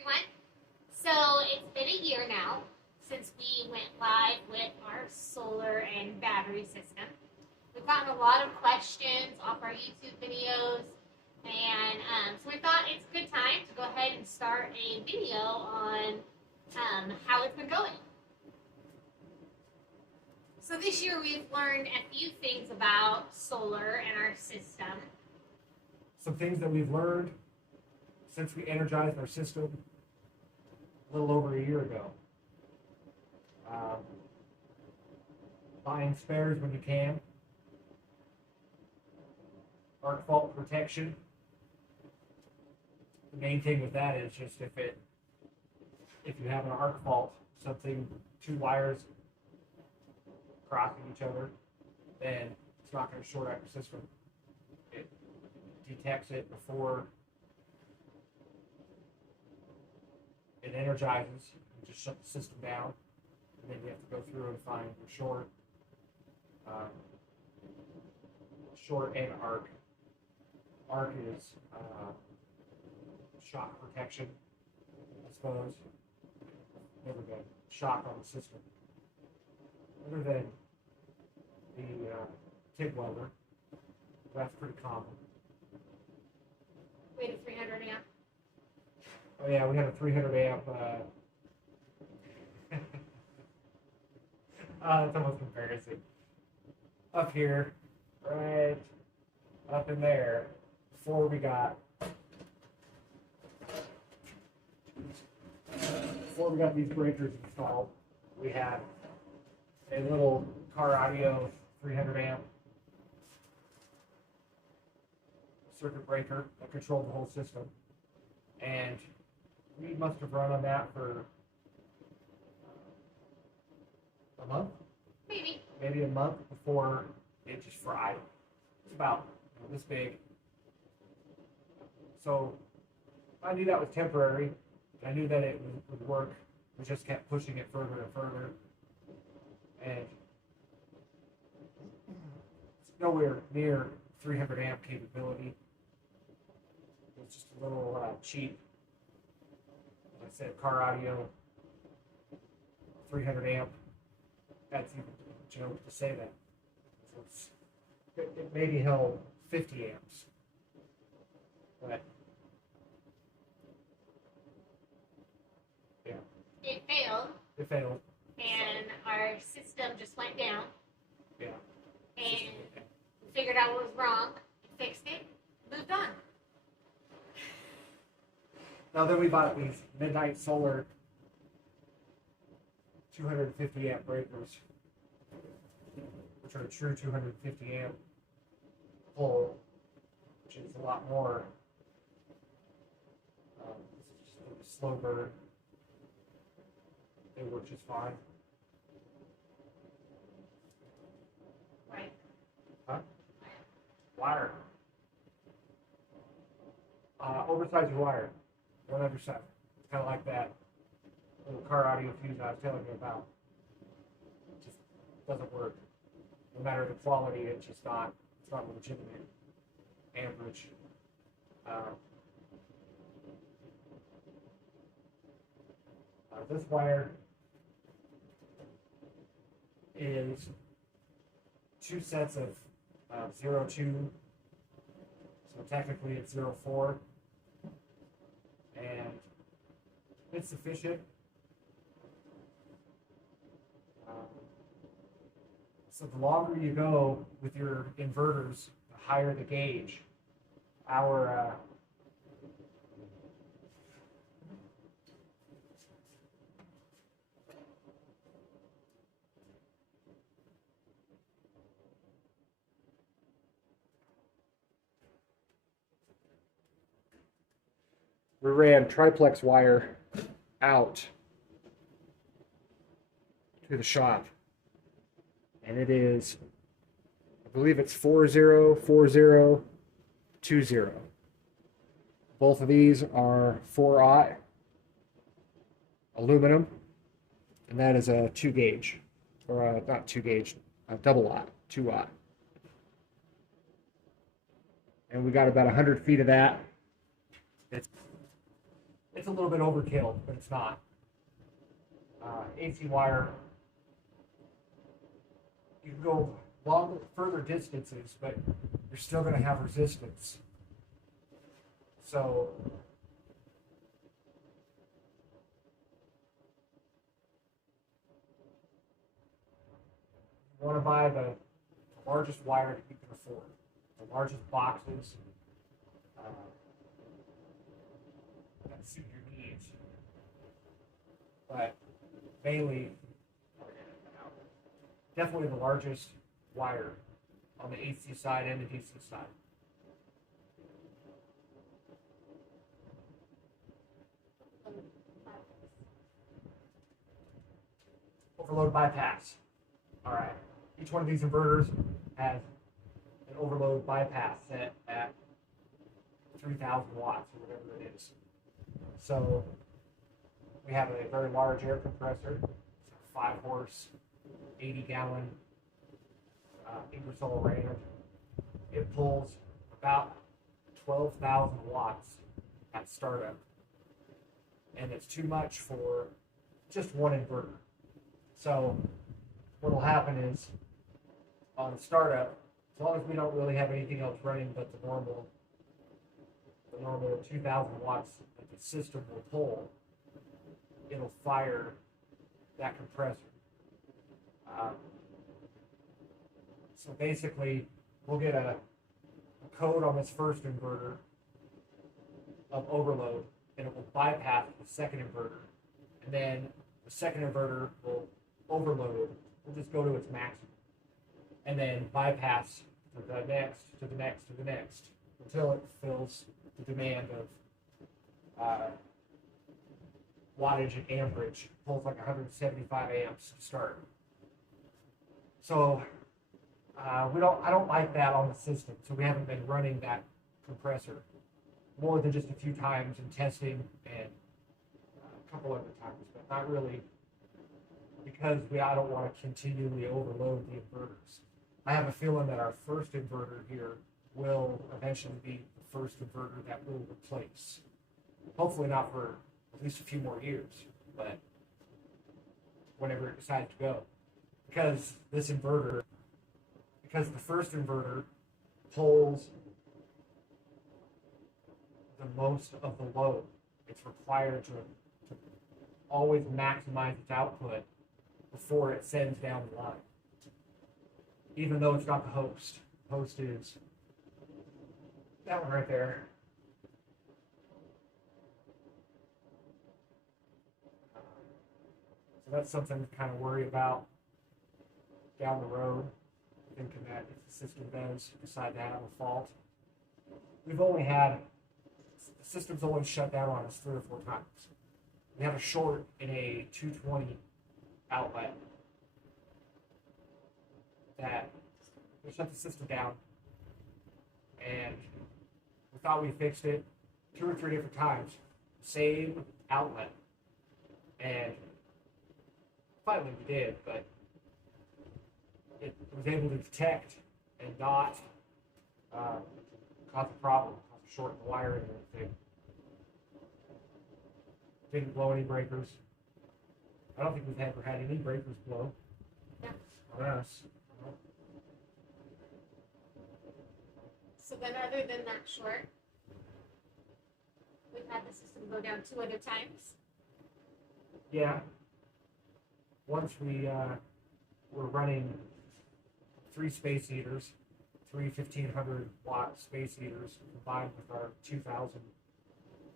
everyone. So it's been a year now since we went live with our solar and battery system. We've gotten a lot of questions off our YouTube videos, and so we thought it's a good time to go ahead and start a video on how it's been going. So this year we've learned a few things about solar and our system. Some things that we've learned since we energized our system a little over a year ago. Buying spares when you can. Arc fault protection. The main thing with that is just if you have an arc fault, two wires crossing each other, then it's not going to short out your system. It detects it before it energizes. You just shut the system down, and then you have to go through and find your short and arc. Arc is shock protection, I suppose. Never been shock on the system. Other than the TIG welder, that's pretty common. We had a 300 amp. Oh yeah, we had a 300 amp. It's almost embarrassing. Up here, right up in there, before we got these breakers installed, we had a little car audio 300 amp circuit breaker that controlled the whole system, and we must have run on that for a month, maybe a month before it just fried. It's about this big. So I knew that was temporary. I knew that it would work. We just kept pushing it further and further, and it's nowhere near 300 amp capability. It's just a little cheap. Like I said, car audio, 300 amp. That's even a joke to say that. So it maybe held 50 amps, but yeah, It failed. it failed. And our system just went down. Yeah. And we figured out what was wrong, fixed it, moved on. Now then we bought these Midnight Solar 250 amp breakers, which are a true 250 amp pull, which is a lot more. This is just a slow burn. They work just fine. Right. Huh? Wire. Oversize your wire. 1 under 7. It's kind of like that little car audio fuse I was telling you about. It just doesn't work. No matter the quality, it's not legitimate amperage. This wire is 2 sets of 02, so technically it's 04, and it's sufficient. So the longer you go with your inverters, the higher the gauge. Our we ran triplex wire out to the shop, and it is, I believe it's 404020. Both of these are 4-aught aluminum, and that is a 2 gauge, or not 2 gauge, a double-aught, 2-aught. And we got about 100 feet of that. It's it's a little bit overkill, but it's not. AC wire, you can go further distances, but you're still going to have resistance. So you want to buy the largest wire that you can afford, the largest boxes that suit your needs. But mainly, definitely the largest wire on the AC side and the DC side. Overload bypass. All right. Each one of these inverters has an overload bypass set at 3,000 watts or whatever it is. So we have a very large air compressor, 5-horse, 80-gallon Ingersoll Rand. It pulls about 12,000 watts at startup, and it's too much for just one inverter. So what will happen is, on startup, as long as we don't really have anything else running but the normal 2,000 watts that the system will pull, it'll fire that compressor. So basically, we'll get a code on this first inverter of overload, and it will bypass the second inverter. And then the second inverter will overload, will just go to its maximum. And then bypass to the next, to the next, to the next, until it fills the demand of wattage and amperage. Pulls like 175 amps to start. So I don't like that on the system, so we haven't been running that compressor more than just a few times in testing and a couple other times, but not really, because I don't want to continually overload the inverters. I have a feeling that our first inverter here will eventually be the first inverter that we'll replace. Hopefully not for at least a few more years, but whenever it decides to go. Because the first inverter pulls the most of the load. It's required to always maximize its output before it sends down the line. Even though it's not the host. The host is that one right there. So that's something to kind of worry about down the road, thinking that if the system does decide to have a fault. The system's only shut down on us 3 or 4 times. We had a short in a 220 outlet that we shut the system down, and we thought we fixed it 2 or 3 different times, same outlet, and finally we did, but it was able to detect and not cause a problem, cause a short in the wiring and everything. Didn't blow any breakers. I don't think we've ever had any breakers blow. No. On us. So then, other than that short, we've had the system go down 2 other times. Yeah. Once we were running 3 space heaters, 3 1,500 watt space heaters combined with our 2,000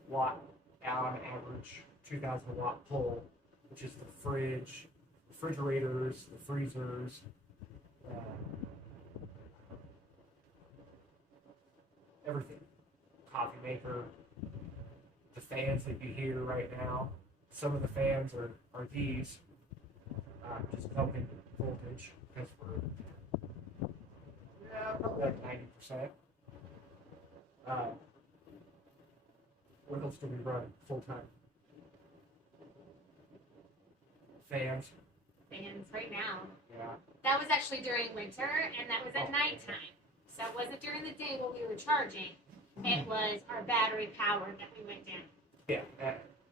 watt on average 2,000 watt pull, which is the fridge, refrigerators, the freezers, everything. Coffee maker, the fans that you hear right now. Some of the fans are these, just pumping voltage because we're probably like 90%. What else do we run full time? Fans. Fans right now. Yeah. That was actually during winter, and that was at nighttime. So it wasn't during the day when we were charging. It was our battery power that we went down. Yeah.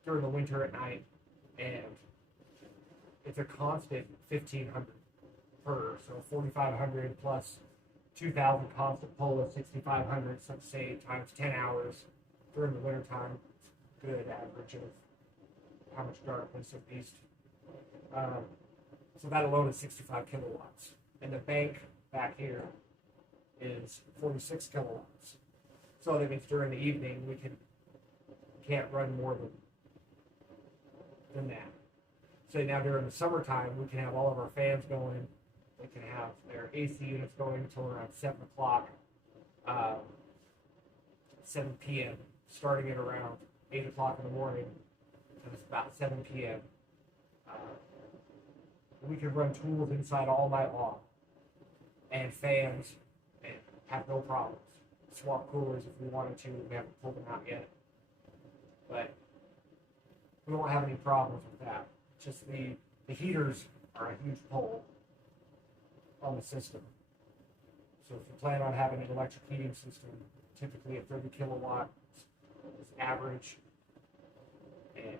during the winter at night, and it's a constant 1,500 per, so 4,500 plus 2,000 constant pull of 6,500, so say times 10 hours during the winter time. Good average of how much darkness at least. So that alone is 65 kilowatts, and the bank back here is 46 kilowatts. So that means during the evening we can't run more than that. So now during the summertime we can have all of our fans going. They can have their AC units going until around 7 o'clock, 7 p.m. starting at around 8 o'clock in the morning, and it's about 7 p.m. We can run tools inside all night long, and fans, and have no problems. Swap coolers if we wanted to. We haven't pulled them out yet, but we won't have any problems with that. Just the heaters are a huge pull on the system. So if you plan on having an electric heating system, typically a 30 kilowatt is average, and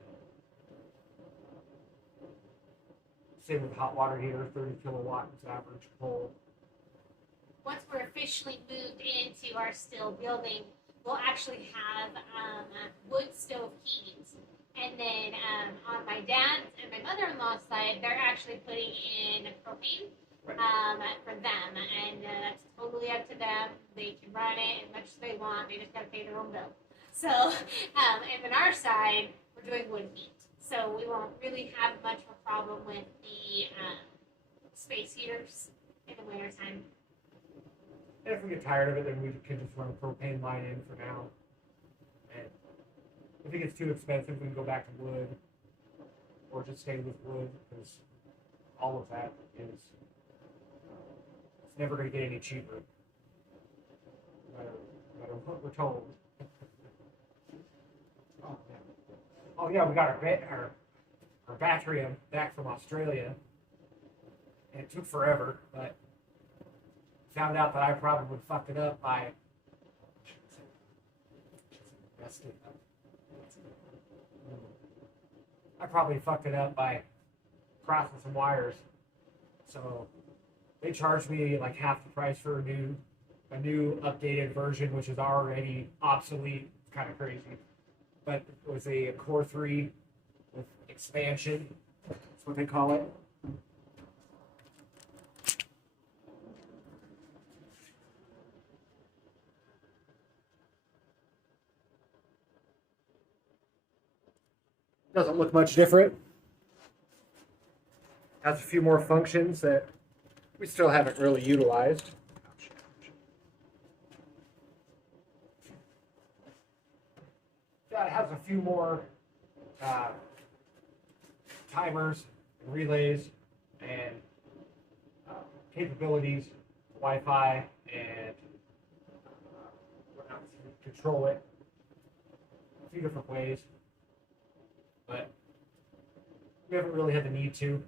same with hot water heater, 30 kilowatt is average pull. Once we're officially moved into our still building, we'll actually have wood stove heat. And then on my dad's and my mother-in-law's side, they're actually putting in propane for them. And that's totally up to them. They can run it as much as they want. They just got to pay their own bill. So, and on our side, we're doing wood heat. So we won't really have much of a problem with the space heaters in the wintertime. And if we get tired of it, then we can just run a propane line in for now. And if it gets too expensive, we can go back to wood, or just stay with wood, because all of that is, it's never going to get any cheaper, no matter what we're told. Oh yeah, we got our Batrium back from Australia, and it took forever, but found out that I probably fucked it up by crossing some wires. So they charged me like half the price for a new updated version, which is already obsolete. It's kind of crazy. But it was a Core 3 with expansion. That's what they call it. Doesn't look much different. Has a few more functions that we still haven't really utilized. It has a few more timers, and relays, and capabilities, Wi-Fi, and control it a few different ways. But we haven't really had the need to.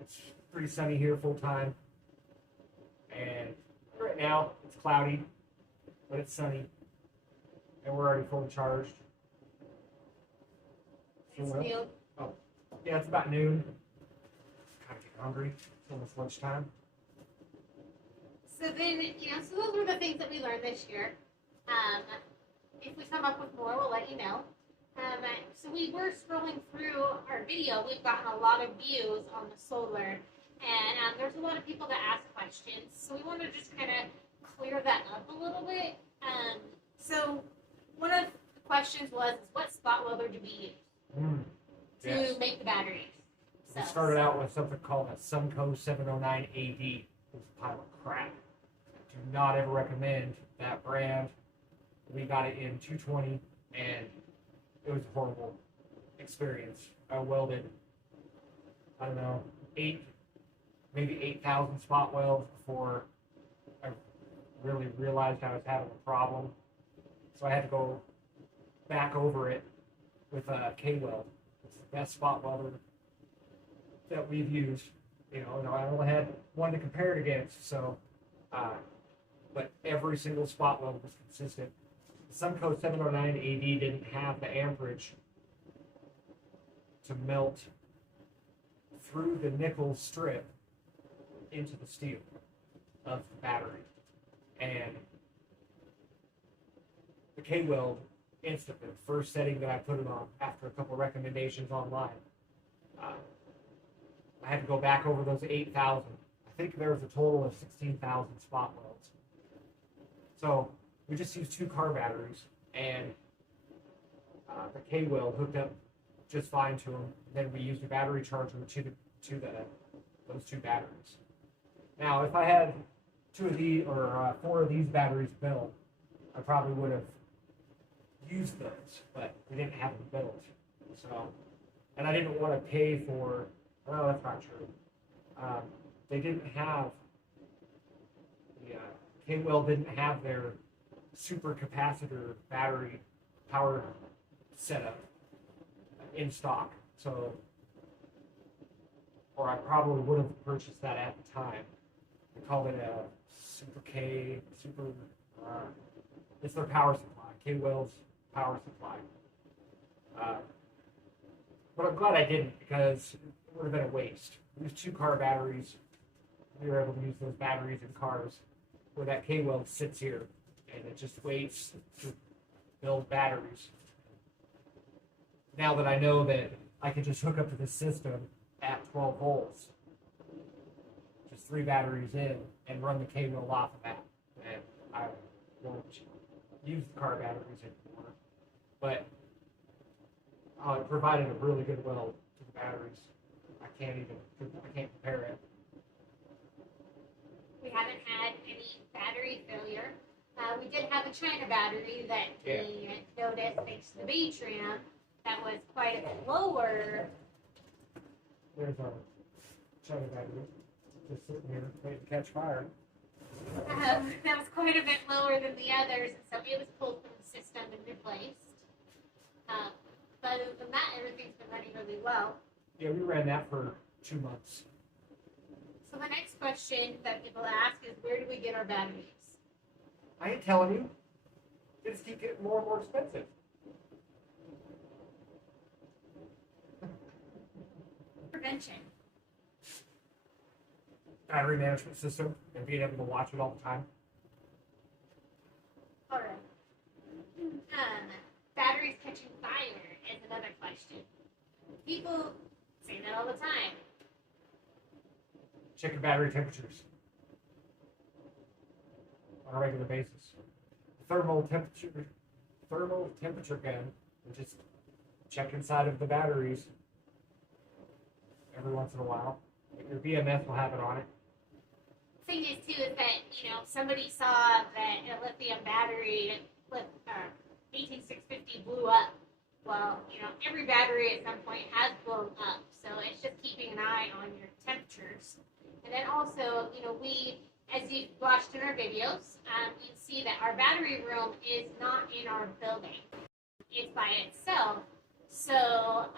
It's pretty sunny here full time, and right now it's cloudy, but it's sunny, and we're already fully charged. It's new. Oh, yeah, it's about noon. Kind of getting hungry. It's almost lunchtime. So then, so those were the things that we learned this year. If we come up with more, we'll let you know. So we were scrolling through our video. We've gotten a lot of views on the solar, and there's a lot of people that ask questions. So we want to just kind of clear that up a little bit. So one of the questions was, what spot welder do we use to make the batteries? We started out with something called a Sunco 709 AD. It was a pile of crap. Do not ever recommend that brand. We got it in 220, and it was a horrible experience. I welded, I don't know, maybe 8,000 spot welds before I really realized I was having a problem. So I had to go back over it with a K-weld. It's the best spot welder that we've used. I only had one to compare it against, so, but every single spot weld was consistent. The Sunco 709 AD didn't have the amperage to melt through the nickel strip into the steel of the battery. And the K-Weld instantly, first setting that I put it on after a couple recommendations online, I had to go back over those 8,000. I think there was a total of 16,000 spot welds. So we just used 2 car batteries, and the K-Weld hooked up just fine to them. Then we used a battery charger to those 2 batteries. Now, if I had 2 of these or 4 of these batteries built, I probably would have used those, but we didn't have them built. So, and I didn't want to pay for. No, that's not true. They didn't have the K-Weld didn't have their super capacitor battery power setup in stock. So, or I probably would have purchased that at the time. They called it a Super K, Super. It's their power supply, K-Weld's power supply. But I'm glad I didn't, because it would have been a waste. We used 2 car batteries. We were able to use those batteries in cars, where that K-Weld sits here and it just waits to build batteries. Now that I know that I can just hook up to this system at 12 volts, just 3 batteries in, and run the K-Weld off of that, and I won't use the car batteries anymore. But it provided a really good weld to the batteries. I can't compare it. We haven't had any battery failure. We did have a China battery that we noticed, thanks to the Baytram, that was quite a bit lower. There's our China battery just sitting here waiting to catch fire. That was quite a bit lower than the others, and so it was pulled from the system and replaced. But other than that, everything's been running really well. Yeah, we ran that for 2 months. So the next question that people ask is, where do we get our batteries? I ain't telling you. They just keep getting more and more expensive. Prevention. Battery management system and being able to watch it all the time. All right. Batteries catching fire is another question. People say that all the time. Check your battery temperatures on a regular basis. Thermal temperature gun, and just check inside of the batteries every once in a while. Your BMS will have it on it. Thing is too is that somebody saw that a lithium battery 18650 blew up. Well, every battery at some point has blown up, so it's just keeping an eye on your temperatures. And then also, we, as you've watched in our videos, you see that our battery room is not in our building; it's by itself. So,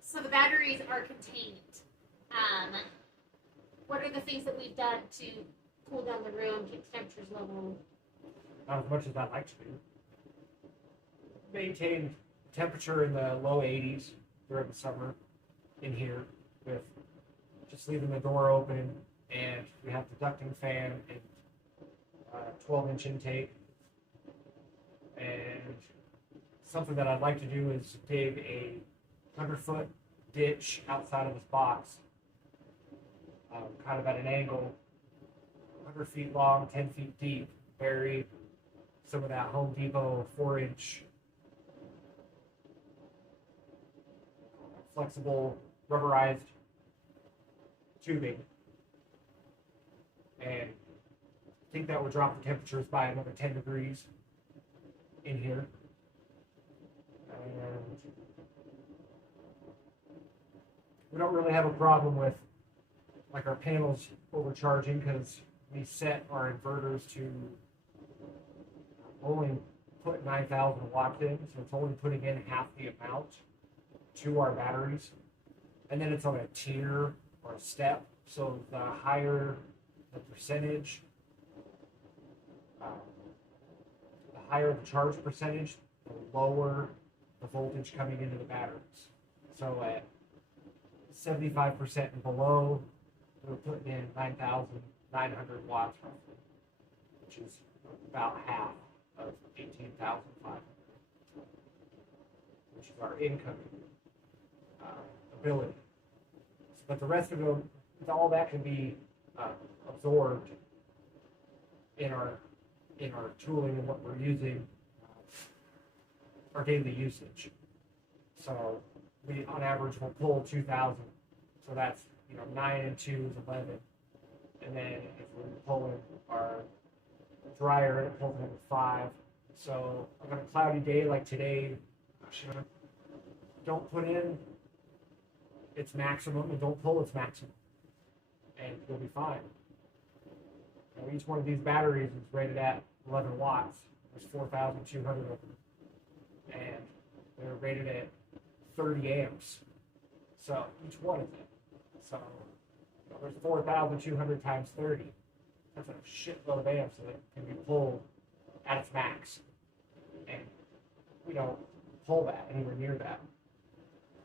so the batteries are contained. What are the things that we've done to cool down the room, keep the temperatures level? Not as much as I'd like to do. Maintain temperature in the low 80s during the summer in here, with just leaving the door open, and we have the ducting fan and 12-inch intake. And something that I'd like to do is dig a 100-foot ditch outside of this box, kind of at an angle, 100 feet long, 10 feet deep, bury some of that Home Depot 4-inch flexible rubberized tubing, and I think that would drop the temperatures by another 10 degrees in here. And we don't really have a problem with our panels overcharging, because we set our inverters to only put 9,000 watts in, so it's only putting in half the amount to our batteries. And then it's on a tier or a step, so the higher the percentage, the higher the charge percentage, the lower the voltage coming into the batteries. So at 75% and below, we're putting in 9,900 watts roughly, which is about half of 18,500, which is our incoming ability. But the rest of them, all that can be absorbed in our tooling and what we're using, our daily usage. So we, on average, will pull 2,000. So that's 9 and 2 is 11. And then if we're pulling our dryer, it pulls in 5. So on a cloudy day like today, don't put in its maximum and don't pull its maximum, and you'll be fine. Each one of these batteries is rated at 11 watts. There's 4,200 of them, and they're rated at 30 amps. So each one is it. So there's 4,200 times 30. That's a shitload of amps that can be pulled at its max, and we don't pull that anywhere near that.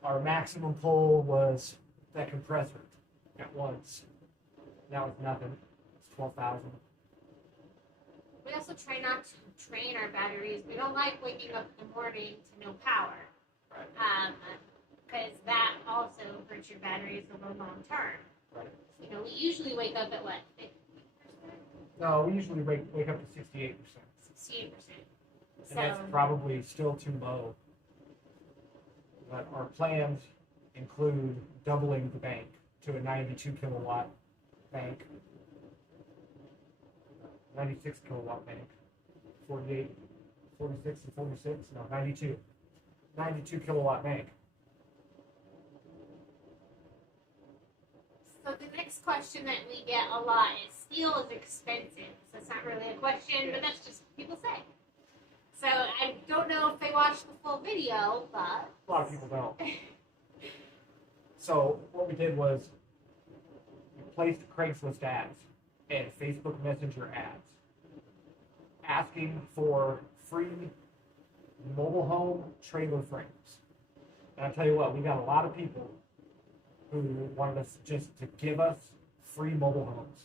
Our maximum pull was that compressor at once. That was nothing. It's 12,000. We also try not to drain our batteries. We don't like waking up in the morning to no power. Right. Because that also hurts your batteries in the long term. Right. We usually wake up at what, 50%? No, we usually wake up to 68%. 68%. And that's probably still too low. But our plans include doubling the bank to a 92 kilowatt bank, 96 kilowatt bank, 48, 46 and 46, no, 92 kilowatt bank. So the next question that we get a lot is steel is expensive. So it's not really a question, but that's just what people say. So I don't know if they watched the full video, but A lot of people don't. So what we did was we placed Craigslist ads and Facebook Messenger ads asking for free mobile home trailer frames. And I tell you what, we got a lot of people who wanted us just to give us free mobile homes.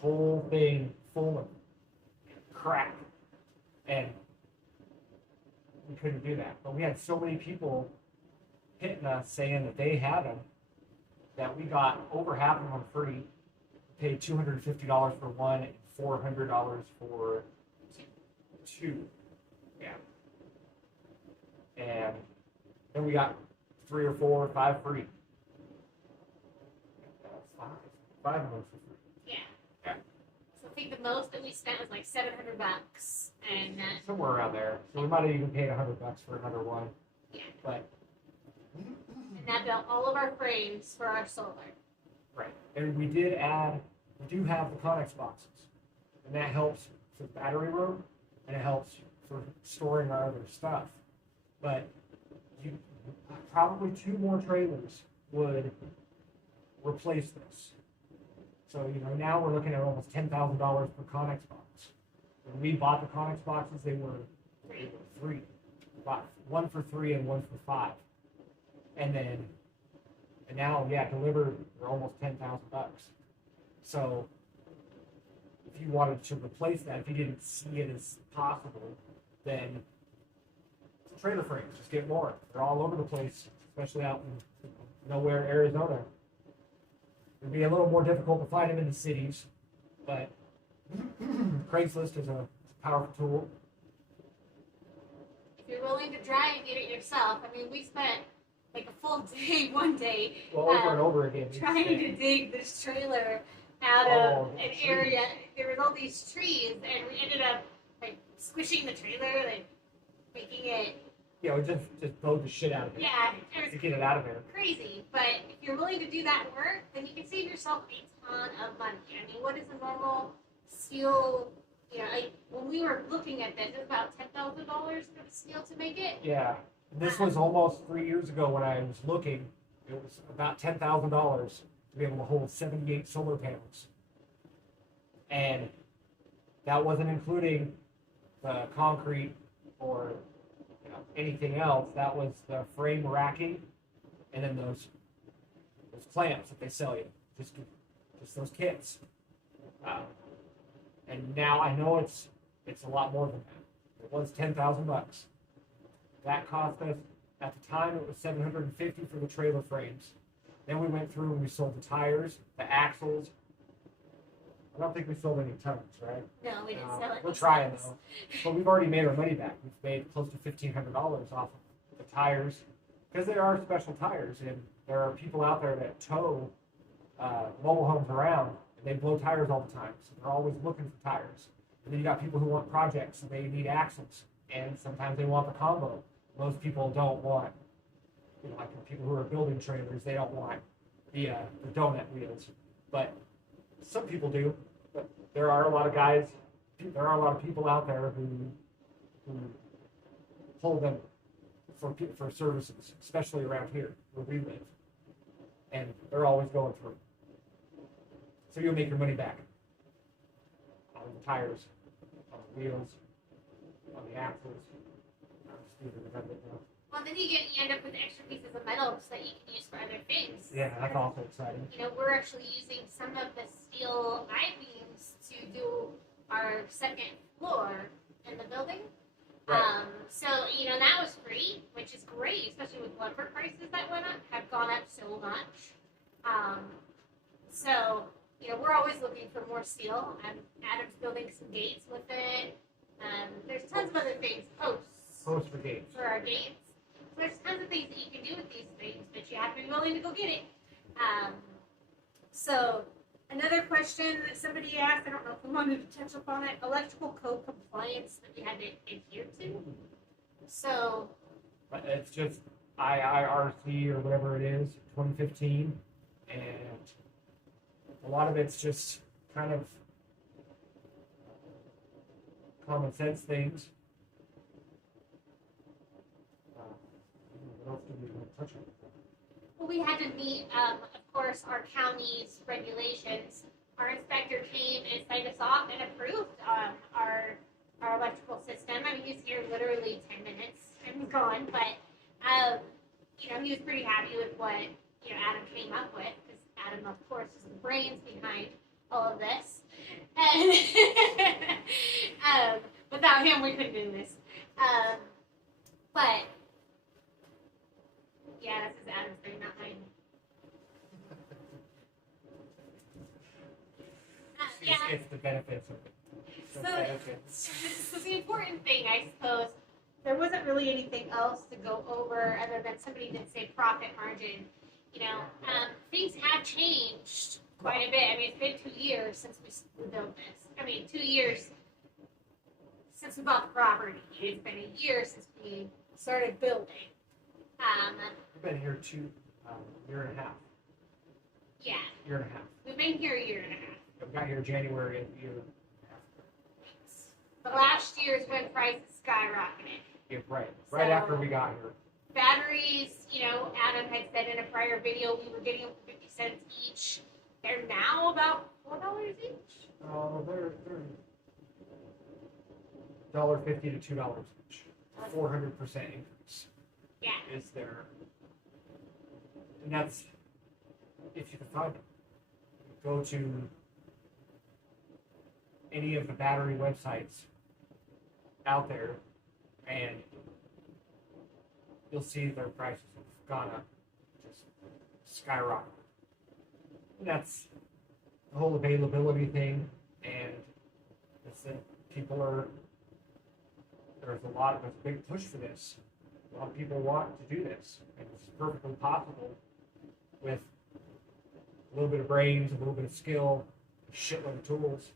Whole thing full of crap. And we couldn't do that. But we had so many people hitting us saying that they had them that we got over half of them free. Paid $250 for one and $400 for two. Yeah. And then we got 3 or 4 or 5 free. Five of them for free. yeah. Yeah. So I think the most that we spent was like $700, and Somewhere around there. So we might have even paid $100 for another one. yeah, But and that built all of our frames for our solar. right. And we do have the Connex boxes. And that helps for the battery room and it helps for storing our other stuff. But probably 2 more trailers would replace this. So, now we're looking at almost $10,000 per Connex box. When we bought the Connex boxes, they were 3. We bought 1 for 3 and 1 for 5. And now, delivered for almost $10,000. So, if you wanted to replace that, if you didn't see it as possible, then trailer frames, just get more. They're all over the place, especially out in nowhere, Arizona. It'd be a little more difficult to find them in the cities, but Craigslist is a powerful tool. If you're willing to try and get it yourself, I mean, we spent like a full day one day Well, over and over again. trying to dig this trailer out of an area. There was all these trees, and we ended up like squishing the trailer, like making it. We just blowed the shit out of it. Yeah, it was To get it out of there. crazy. But if you're willing to do that work, then you can save yourself a ton of money. I mean, what is a normal steel? When we were looking at this, it was about $10,000 for the steel to make it. Yeah. This was almost 3 years ago when I was looking. It was about $10,000 to be able to hold 78 solar panels. And that wasn't including the concrete or anything else. That was the frame racking, and then those clamps that they sell you, just those kits. And now I know it's a lot more than that. It was $10,000. That cost us, at the time it was $750 for the trailer frames. Then we went through and we sold the tires, the axles. I don't think we sold any tons, right? No, we didn't sell it. We're trying though. But we've already made our money back. We've made close to $1,500 off of the tires, because they are special tires, and there are people out there that tow mobile homes around, and they blow tires all the time. So they're always looking for tires. And then you got people who want projects, and they need axles, and sometimes they want the combo. Most people don't want, like the people who are building trailers, they don't want the donut wheels. But some people do. But there are a lot of guys, there are a lot of people out there who pull them for services, especially around here where we live. And they're always going through. So you'll make your money back on the tires, on the wheels, on the axles. Well, then you end up with extra pieces of metal that you can use for other things. Yeah, that's also exciting. We're actually using some of the steel I-beams to do our second floor in the building. Right. So, that was free, which is great, especially with lumber prices that have gone up so much. So, we're always looking for more steel. Adam's building some gates with it. There's tons of other things, posts for gates. For our gates. So there's tons of things that you can do with these things, but you have to be willing to go get it. So another question that somebody asked, I don't know if we wanted to touch upon it, electrical code compliance that we had to adhere to. So it's just IIRC or whatever it is, 2015, and a lot of it's just kind of common sense things. What else did we want to touch on? Well, we had to meet, of course, our county's regulations. Our inspector came and signed us off and approved our electrical system. I mean, he was here literally 10 minutes and was gone, but he was pretty happy with what Adam came up with, because Adam, of course, is the brains behind all of this, and without him, we couldn't do this. But yeah, this is Adam's brain, not mine. It's the benefits of it. So the important thing, I suppose, there wasn't really anything else to go over other than somebody did say profit margin. Things have changed quite a bit. I mean, it's been 2 years since we built this. I mean, 2 years since we bought the property. It's been a year since we started building. We've been here year and a half. Yeah. Year and a half. We've been here a year and a half. We got here January of the year. But last year is when prices skyrocketed. Yeah, right. Right after we got here. Batteries, Adam had said in a prior video we were getting them for 50 cents each. They're now about $4 each. They're $1.50 to $2 each. 400% increase. Yeah. Is there? And that's if you can find them. Go to any of the battery websites out there, and you'll see their prices have gone up, just skyrocket. And that's the whole availability thing, and it's that there's a big push for this. A lot of people want to do this, and it's perfectly possible with a little bit of brains, a little bit of skill, a shitload of tools.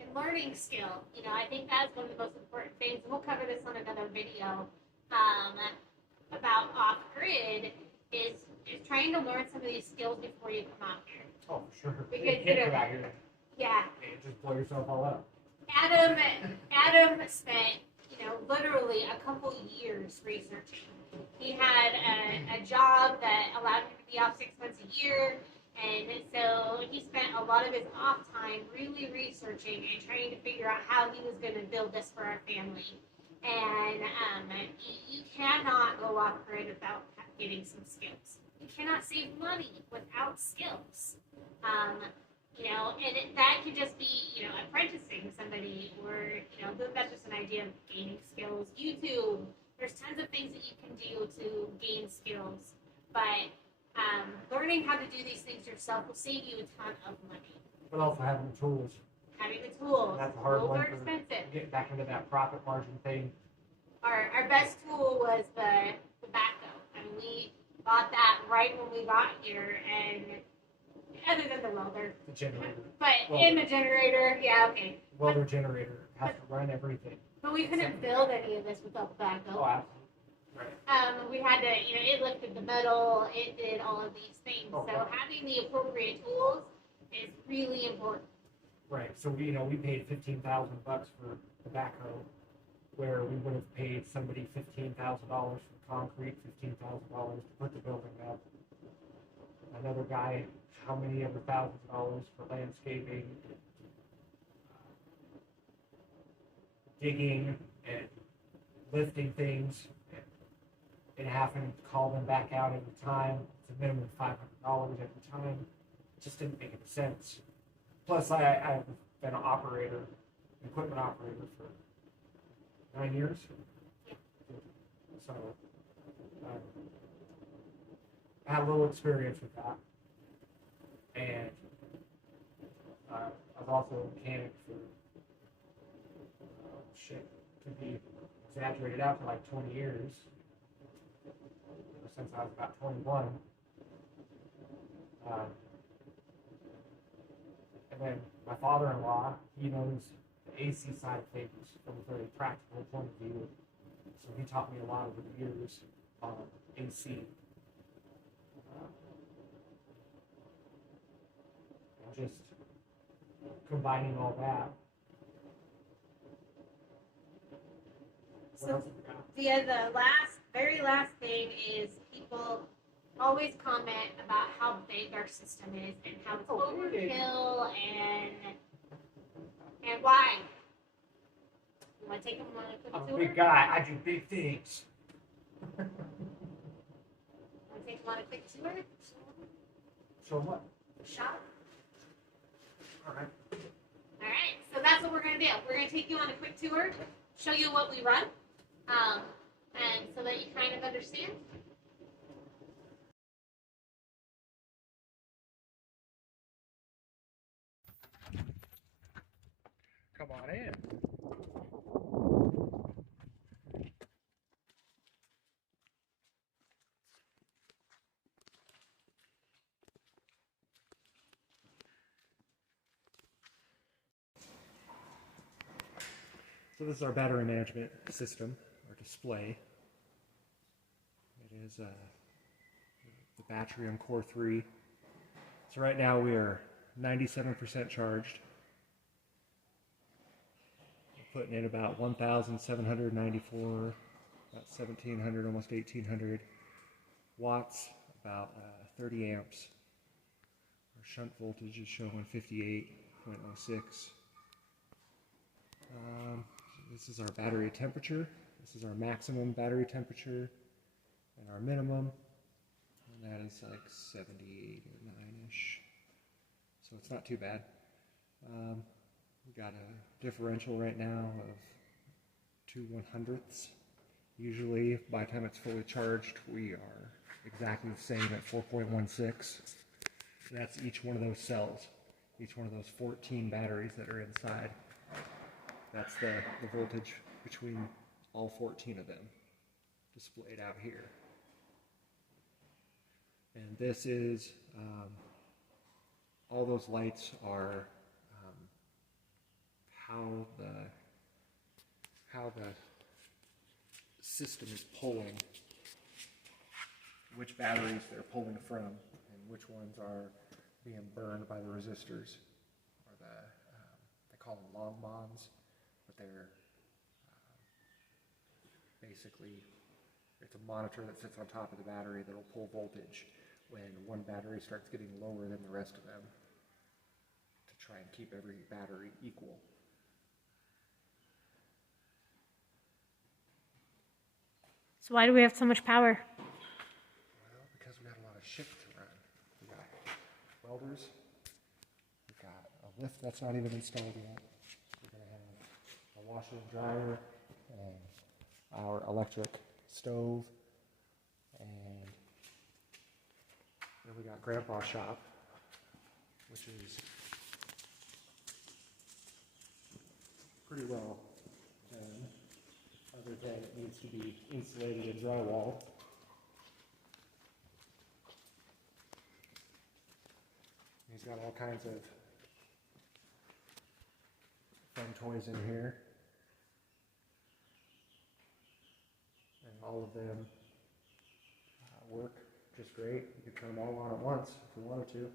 And learning skill, I think that's one of the most important things. And we'll cover this on another video about off-grid is trying to learn some of these skills before you come out here. Oh, for sure. Because, you can't come out here yeah. and just blow yourself all up. Adam spent, literally a couple years researching. He had a job that allowed him to be off 6 months a year, and so he spent a lot of his off time really researching and trying to figure out how he was going to build this for our family. And you cannot go off grid without getting some skills. You cannot save money without skills. Um, that could just be, apprenticing somebody, or, that's just an idea of gaining skills. YouTube, there's tons of things that you can do to gain skills. But learning how to do these things yourself will save you a ton of money. But also having the tools. Having the tools. That's a hard tools one are for expensive. getting back into that profit margin thing. Our best tool was the backhoe. I mean, we bought that right when we got here, and other than the welder. The generator. But in the generator, yeah, okay. Welder generator has to run everything. But we couldn't build any of this without the backhoe. Oh, absolutely. Right. We had to, it lifted the metal, it did all of these things. Oh, so right. having the appropriate tools is really important. Right. So we paid $15,000 for the backhoe, where we would have paid somebody $15,000 for concrete, $15,000 to put the building up. Another guy, how many other thousands of dollars for landscaping, digging, and lifting things, and having to call them back out every time. It's a minimum of $500 every time. It just didn't make any sense. Plus, I've been an operator, equipment operator for 9 years. So I have a little experience with that. And I was also a mechanic for, to be exaggerated out for like 20 years. Since I was about 21. And then my father-in-law, he knows the AC side of things from a very practical point of view. So he taught me a lot over the years on AC. And just combining all that. So the very last thing is people always comment about how big our system is and how it's overkill and why. You want to take them on a quick I'm tour? a big guy. I do big things. Want to take them on a quick tour? So what? Shop? All right. All right, so that's what we're going to do. We're going to take you on a quick tour, show you what we run, and so that you kind of understand. Come on in. So this is our battery management system, our display. It is the Batrium Core 3. So right now we are 97% charged. We're putting in about 1,794, about 1,700, almost 1,800 watts, about 30 amps. Our shunt voltage is showing 58.06. This is our battery temperature. This is our maximum battery temperature and our minimum. And that is like 78 or 9-ish. So it's not too bad. We got a differential right now of 2 100ths. Usually by the time it's fully charged, we are exactly the same at 4.16. That's each one of those cells, each one of those 14 batteries that are inside. That's the voltage between all 14 of them displayed out here. And this is, all those lights are how the system is pulling, which batteries they're pulling from, and which ones are being burned by the resistors, or they call them long bonds. But they're basically, it's a monitor that sits on top of the battery that'll pull voltage when one battery starts getting lower than the rest of them, to try and keep every battery equal. So why do we have so much power? Well, because we got a lot of shit to run. We got welders. We got a lift that's not even installed yet. We're gonna have a washer and dryer, and our electric stove, and then we got Grandpa's shop, which is pretty well done, other than it needs to be insulated and drywall. He's got all kinds of fun toys in here, and all of them work just great. You can turn them all on at once if we wanted to.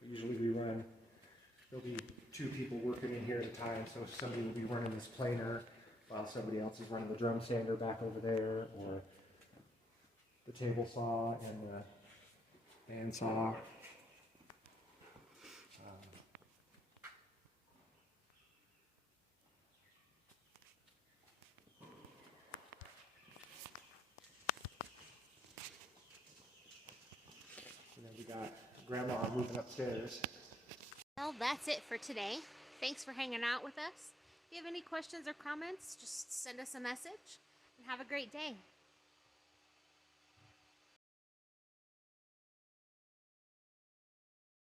But usually there'll be two people working in here at a time, so somebody will be running this planer while somebody else is running the drum sander back over there, or the table saw and the bandsaw. And then we got Grandma moving upstairs. Well, that's it for today. Thanks for hanging out with us. If you have any questions or comments, just send us a message and have a great day.